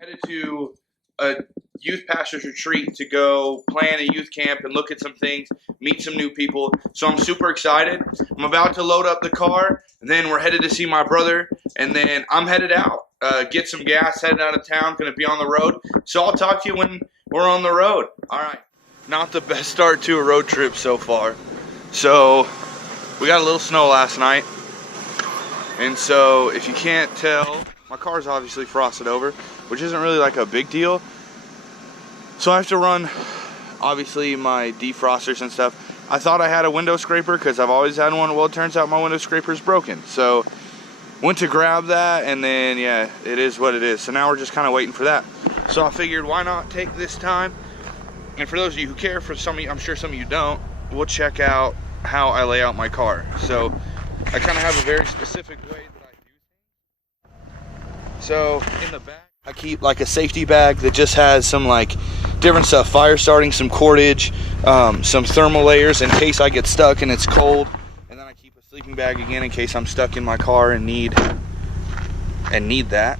Headed to a youth pastor's retreat to go plan a youth camp and look at some things, meet some new people. So I'm super excited. I'm about to load up the car, and then we're headed to see my brother, and then I'm headed out, get some gas, headed out of town, going to be on the road. So I'll talk to you when we're on the road. All right. Not the best start to a road trip so far. So we got a little snow last night, and so if you can't tell, my car's obviously frosted over, which isn't really like a big deal. So I have to run, obviously, my defrosters and stuff. I thought I had a window scraper because I've always had one. Well, it turns out my window scraper is broken. So went to grab that, and then, yeah, it is what it is. So now we're just kind of waiting for that. So I figured, why not take this time? And for those of you who care, for some of you, I'm sure some of you don't, we'll check out how I lay out my car. So I kind of have a very specific way that I do things. So in the back, I keep like a safety bag that just has some like different stuff, fire starting, some cordage, some thermal layers in case I get stuck and it's cold. And then I keep a sleeping bag again in case I'm stuck in my car and need that.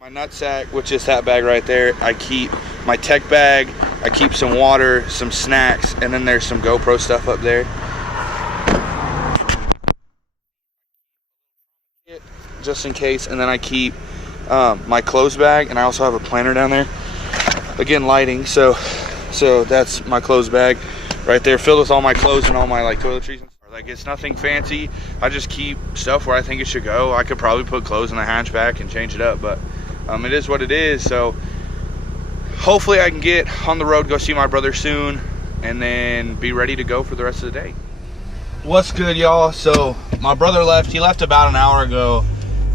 My nutsack, which is that bag right there, I keep my tech bag, I keep some water, some snacks, and then there's some GoPro stuff up there. Just in case, and then I keep my clothes bag, and I also have a planner down there. Again, lighting, so that's my clothes bag right there, filled with all my clothes and all my like toiletries and stuff. Like, it's nothing fancy. I just keep stuff where I think it should go. I could probably put clothes in the hatchback and change it up, but it is what it is. So hopefully I can get on the road, go see my brother soon, and then be ready to go for the rest of the day. What's good, y'all? So my brother left. He left about an hour ago.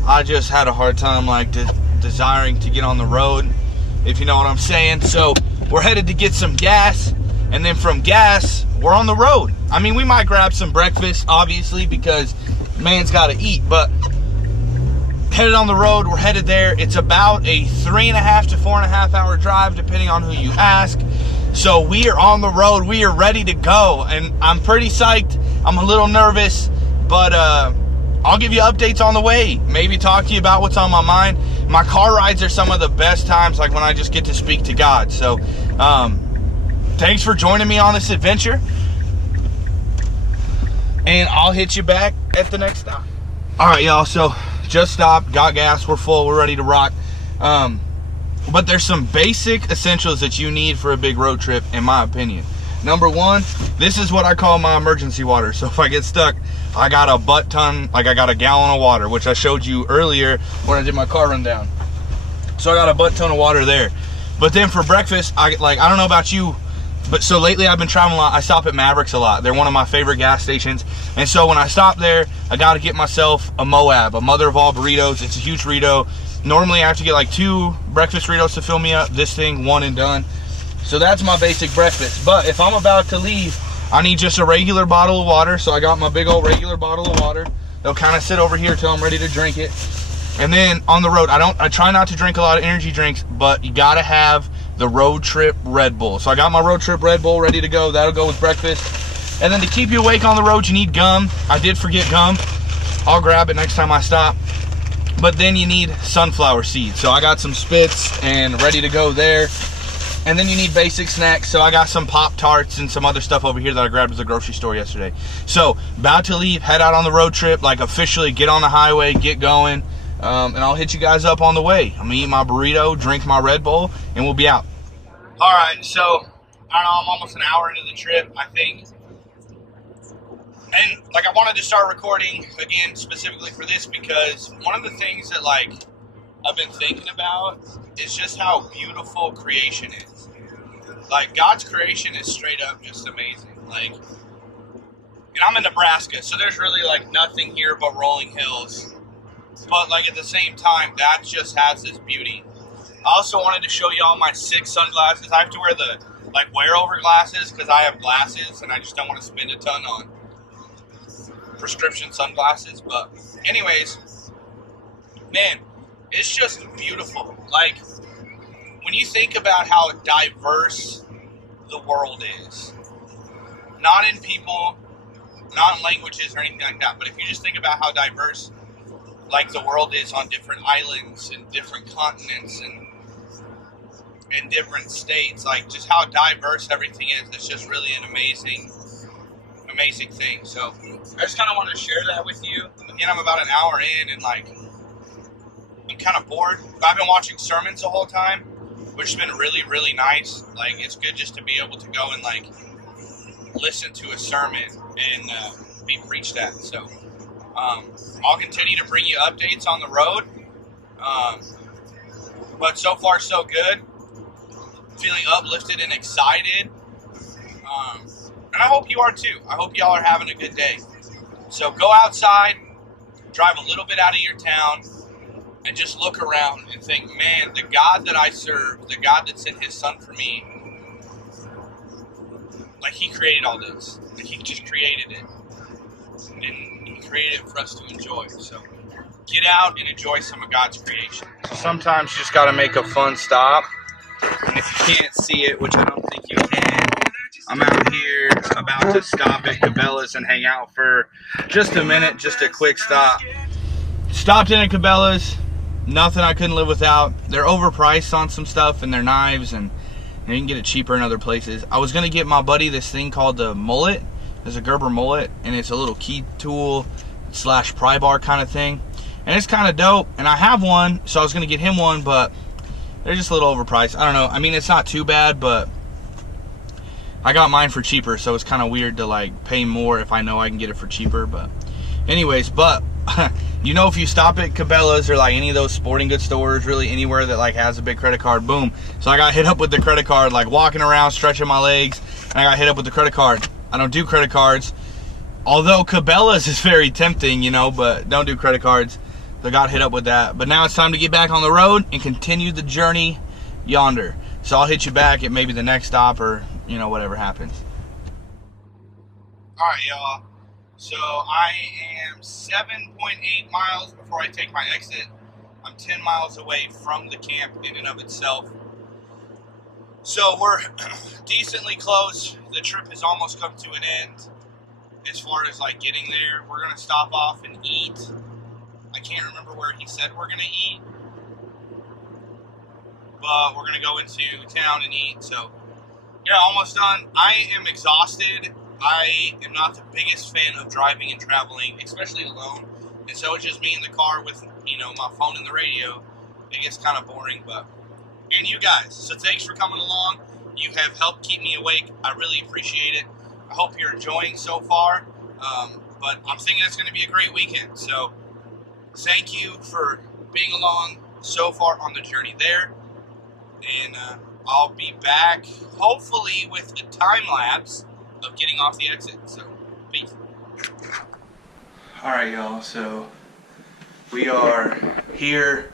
I just had a hard time like desiring to get on the road, if you know what I'm saying. So we're headed to get some gas, and then from gas we're on the road. I mean, we might grab some breakfast, obviously, because man's got to eat, but headed on the road, we're headed there. It's about a 3.5 to 4.5 hour drive, depending on who you ask. So we are on the road. We are ready to go, and I'm pretty psyched. I'm a little nervous, but I'll give you updates on the way. Maybe talk to you about what's on my mind. My car rides are some of the best times, like when I just get to speak to God. So thanks for joining me on this adventure, and I'll hit you back at the next stop. All right, y'all, so just stopped, got gas, we're full, we're ready to rock. But there's some basic essentials that you need for a big road trip, in my opinion. Number one, this is what I call my emergency water. So if I get stuck, I got a butt ton, like I got a gallon of water, which I showed you earlier when I did my car rundown. So I got a butt ton of water there. But then for breakfast, I don't know about you, but so lately I've been traveling a lot. I stop at Mavericks a lot. They're one of my favorite gas stations. And so when I stop there, I got to get myself a Moab, a mother of all burritos. It's a huge burrito. Normally I have to get like 2 breakfast burritos to fill me up. This thing, 1 and done. So that's my basic breakfast. But if I'm about to leave, I need just a regular bottle of water. So I got my big old regular bottle of water. They'll kind of sit over here till I'm ready to drink it. And then on the road, I try not to drink a lot of energy drinks, but you gotta have the road trip Red Bull. So I got my road trip Red Bull ready to go. That'll go with breakfast. And then to keep you awake on the road, you need gum. I did forget gum. I'll grab it next time I stop. But then you need sunflower seeds. So I got some spits and ready to go there. And then you need basic snacks. So I got some Pop-Tarts and some other stuff over here that I grabbed at the grocery store yesterday. So about to leave, head out on the road trip, like officially get on the highway, get going. And I'll hit you guys up on the way. I'm gonna eat my burrito, drink my Red Bull, and we'll be out. All right, so I don't know, I'm almost an hour into the trip, I think. And like, I wanted to start recording again specifically for this because one of the things that like I've been thinking about is just how beautiful creation is. Like, God's creation is straight up just amazing. Like, and I'm in Nebraska, so there's really like nothing here but rolling hills. But like at the same time, that just has this beauty. I also wanted to show y'all my 6 sunglasses. I have to wear the like wear over glasses because I have glasses and I just don't want to spend a ton on prescription sunglasses. But anyways, man, it's just beautiful. Like, when you think about how diverse the world is, not in people, not in languages or anything like that, but if you just think about how diverse like the world is on different islands and different continents and in different states, like just how diverse everything is. It's just really an amazing thing. So I just kind of want to share that with you. Again, I'm about an hour in, and like I'm kind of bored. But I've been watching sermons the whole time, which has been really nice. Like it's good just to be able to go and like listen to a sermon and be preached at. So I'll continue to bring you updates on the road. But so far so good. Feeling uplifted and excited. And I hope you are too. I hope y'all are having a good day. So go outside, drive a little bit out of your town, and just look around and think, man, the God that I serve, the God that sent his son for me, like he created all this. Like he just created it. And he created it for us to enjoy. So get out and enjoy some of God's creation. So sometimes you just got to make a fun stop. And if you can't see it, which I don't think you can, I'm out here about to stop at Cabelas and hang out for just a minute, just a quick stop. Stopped in at Cabelas, nothing I couldn't live without. They're overpriced on some stuff and their knives, and you can get it cheaper in other places. I was going to get my buddy this thing called the mullet. There's a Gerber mullet, and it's a little key tool / pry bar kind of thing. And it's kind of dope, and I have one, so I was going to get him one, but they're just a little overpriced. I don't know. I mean, it's not too bad, but I got mine for cheaper, so it's kind of weird to like pay more if I know I can get it for cheaper. But anyways, but you know, if you stop at Cabelas or like any of those sporting goods stores, really anywhere that like has a big credit card, boom. So I got hit up with the credit card, like walking around stretching my legs, and I got hit up with the credit card. I don't do credit cards, although Cabelas is very tempting, you know, but don't do credit cards. So I got hit up with that. But now it's time to get back on the road and continue the journey yonder. So I'll hit you back at maybe the next stop, or you know, whatever happens. All right, y'all. So I am 7.8 miles before I take my exit. I'm 10 miles away from the camp in and of itself. So we're decently close. The trip has almost come to an end as far as like getting there. We're going to stop off and eat. I can't remember where he said we're going to eat, but we're going to go into town and eat. So yeah, almost done. I am exhausted. I am not the biggest fan of driving and traveling, especially alone. And so it's just me in the car with, you know, my phone and the radio. It gets kind of boring, and you guys. So thanks for coming along. You have helped keep me awake. I really appreciate it. I hope you're enjoying so far. But I'm thinking it's going to be a great weekend. So thank you for being along so far on the journey there. And I'll be back hopefully with a time lapse of getting off the exit. So peace. Alright, y'all, so we are here.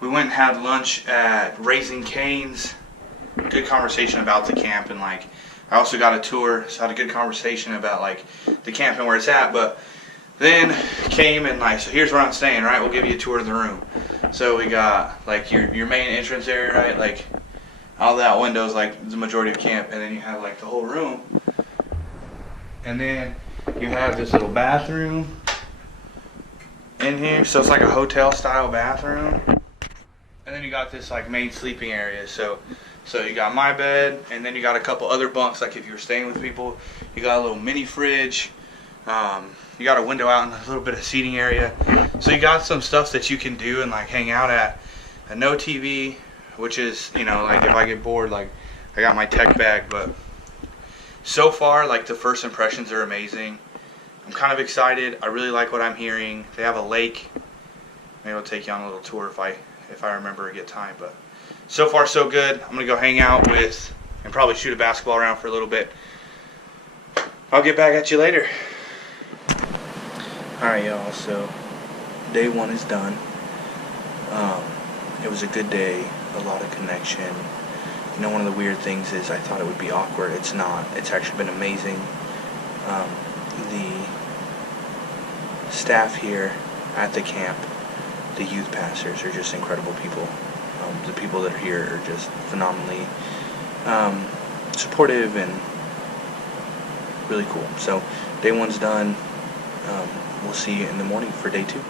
We went and had lunch at Raising Cane's. Good conversation about the camp, and like I also got a tour, so I had a good conversation about like the camp and where it's at. But then came and like, so here's where I'm staying, right? We'll give you a tour of the room. So we got like your main entrance area, right? Like all that windows, like the majority of camp, and then you have like the whole room. And then you have this little bathroom in here. So it's like a hotel style bathroom. And then you got this like main sleeping area. So you got my bed, and then you got a couple other bunks, like if you were staying with people. You got a little mini fridge. You got a window out and a little bit of seating area. So you got some stuff that you can do and like hang out at. And no TV, which is, you know, like if I get bored, like I got my tech bag. But so far, like the first impressions are amazing. I'm kind of excited. I really like what I'm hearing. They have a lake. Maybe I'll take you on a little tour if I remember to get time. But so far so good. I'm gonna go hang out with and probably shoot a basketball around for a little bit. I'll get back at you later. Alright, y'all, so day one is done. It was a good day, a lot of connection. You know, one of the weird things is I thought it would be awkward. It's not. It's actually been amazing. The staff here at the camp, the youth pastors, are just incredible people. The people that are here are just phenomenally supportive and really cool. So day one's done. We'll see you in the morning for day two.